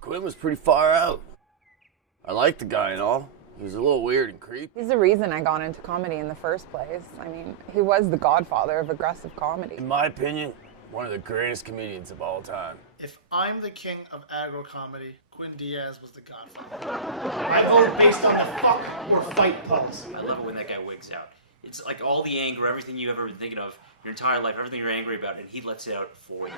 Quinn was pretty far out. I liked the guy and all. He was a little weird and creepy. He's the reason I got into comedy in the first place. I mean, he was the godfather of aggressive comedy. In my opinion, one of the greatest comedians of all time. If I'm the king of aggro comedy, Quinn Diaz was the godfather. I vote based on the fuck or fight policy. I love it when that guy wigs out. It's like all the anger, everything you've ever been thinking of, your entire life, everything you're angry about, and he lets it out for you.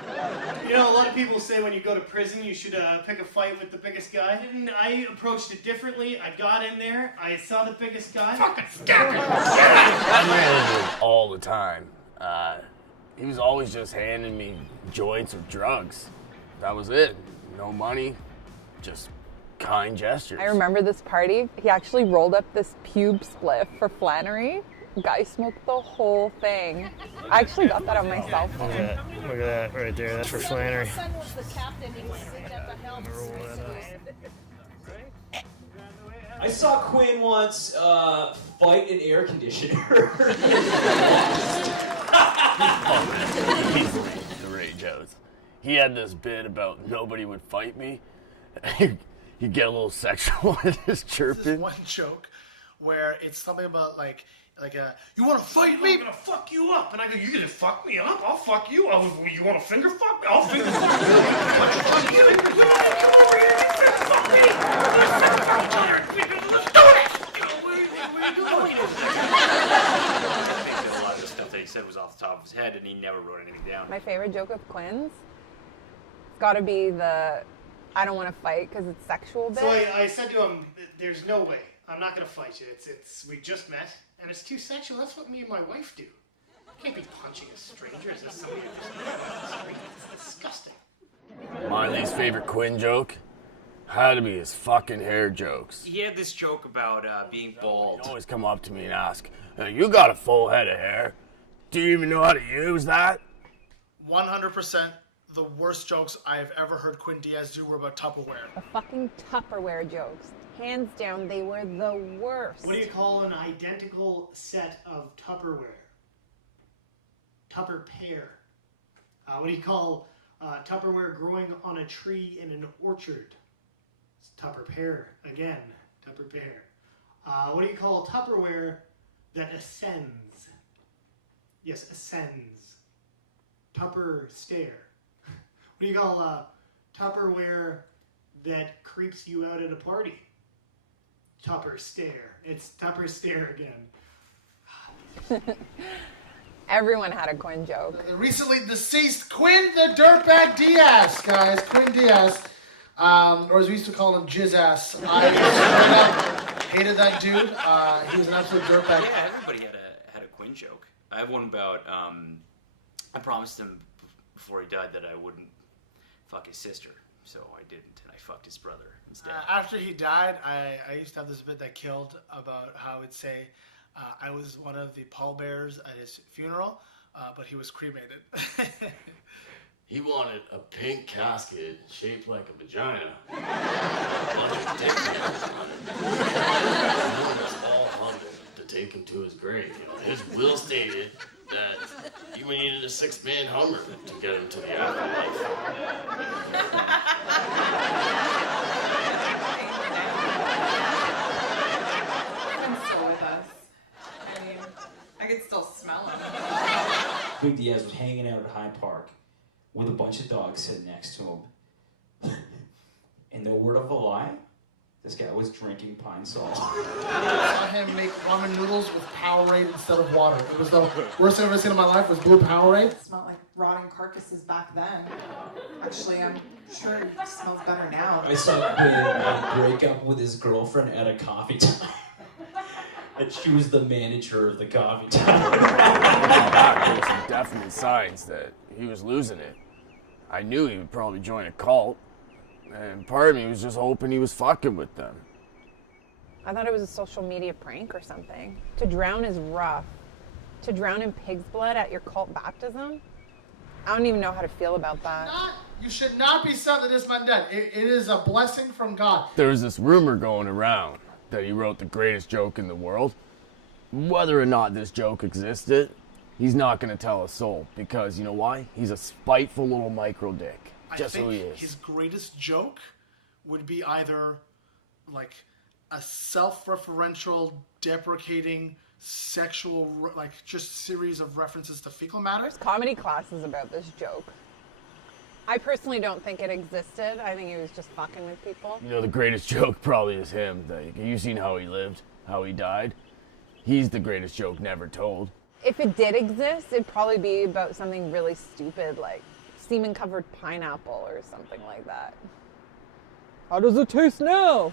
You know, a lot of people say when you go to prison, you should pick a fight with the biggest guy. And I approached it differently. I got in there, I saw the biggest guy. Fucking stop it! I ran into him all the time. He was always just handing me joints or drugs. That was it. No money, just kind gestures. I remember this party. He actually rolled up this pube spliff for Flannery. Guy smoked the whole thing. I actually got that on my cell phone. Look at that right there. That's for Flannery. I saw Quinn once fight an air conditioner. He's the rage out. He had this bit about nobody would fight me. He'd get a little sexual in his chirping. There's one joke where it's something about like you want to fight me? I'm gonna fuck you up. And I go, you gonna fuck me up? I'll fuck you. You want to finger fuck me? I'll finger fuck you. Come over here and finger fuck me. Let's do it. What are you doing? I think that a lot of the stuff that he said was off the top of his head, and he never wrote anything down. My favorite joke of Quinn's, it's got to be the I don't want to fight because it's sexual bit. So I said to him, there's no way. I'm not gonna fight you. It's we just met, and it's too sexual. That's what me and my wife do. You can't be punching a stranger as if somebody just met on the street. It's disgusting. My least favorite Quinn joke had to be his fucking hair jokes. He had this joke about being bald. He'd always come up to me and ask, you got a full head of hair. Do you even know how to use that? 100%. The worst jokes I've ever heard Quinn Diaz do were about Tupperware. The fucking Tupperware jokes. Hands down, they were the worst. What do you call an identical set of Tupperware? Tupper pear. What do you call Tupperware growing on a tree in an orchard? It's Tupper pear. Again, Tupper pear. What do you call Tupperware that ascends? Yes, ascends. Tupper stare. What do you call Tupperware that creeps you out at a party? Tupper stare. It's Tupper stare again. Everyone had a Quinn joke. The recently deceased Quinn the Dirtbag Diaz, guys. Quinn Diaz, or as we used to call him, Jizz Ass. I hated that dude. He was an absolute dirtbag. Yeah, everybody had a Quinn joke. I have one about I promised him before he died that I wouldn't fuck his sister, so I didn't, and I fucked his brother instead. After he died, I used to have this bit that killed about how I would say I was one of the pallbearers at his funeral, but he was cremated. He wanted a pink casket shaped like a vagina. A bunch of dick pics on it. He was all humble to take him to his grave. His will stated that he needed a 6-man Hummer to get him to the afterlife. Quinn's still with us. I mean, I could still smell him. Quinn Diaz was hanging out at Hyde Park with a bunch of dogs sitting next to him. And no word of a lie, this guy was drinking pine Sol. I saw him make ramen noodles with Powerade instead of water. It was the worst thing I've ever seen in my life was blue Powerade. It smelled like rotting carcasses back then. Actually, I'm sure it smells better now. I saw Quinn break up with his girlfriend at a coffee time. And she was the manager of the coffee time. There were some definite signs that he was losing it. I knew he would probably join a cult, and part of me was just hoping he was fucking with them. I thought it was a social media prank or something. To drown is rough. To drown in pig's blood at your cult baptism? I don't even know how to feel about that. You should not be sad that this man dead. It is a blessing from God. There's this rumor going around that he wrote the greatest joke in the world. Whether or not this joke existed, he's not going to tell a soul, because you know why? He's a spiteful little micro dick. Just who he is. His greatest joke would be either like a self-referential, deprecating, sexual, like just series of references to fecal matter. There's comedy classes about this joke. I personally don't think it existed. I think he was just fucking with people. You know, the greatest joke probably is him. You seen how he lived, how he died? He's the greatest joke never told. If it did exist, it'd probably be about something really stupid, like semen-covered pineapple or something like that. How does it taste now?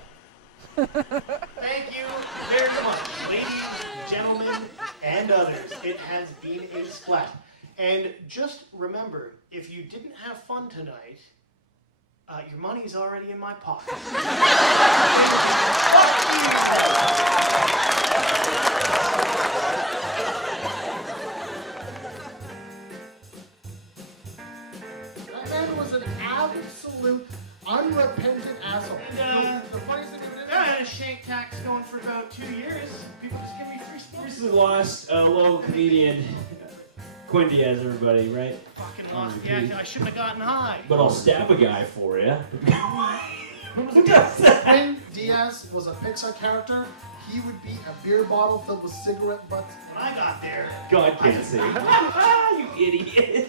Thank you very much, ladies, gentlemen, and others. It has been a splat. And just remember, if you didn't have fun tonight, your money's already in my pocket. That man was an absolute unrepentant asshole. And, the funniest thing Shank tax going for about 2 years. People just give me free stuff. Recently lost local comedian Quinn Diaz, everybody, right? Fucking lost. Yeah, I shouldn't have gotten high. But I'll stab a guy for you. Quinn Diaz was a Pixar character. He would be a beer bottle filled with cigarette butts. When I got there, God can't see. You idiot.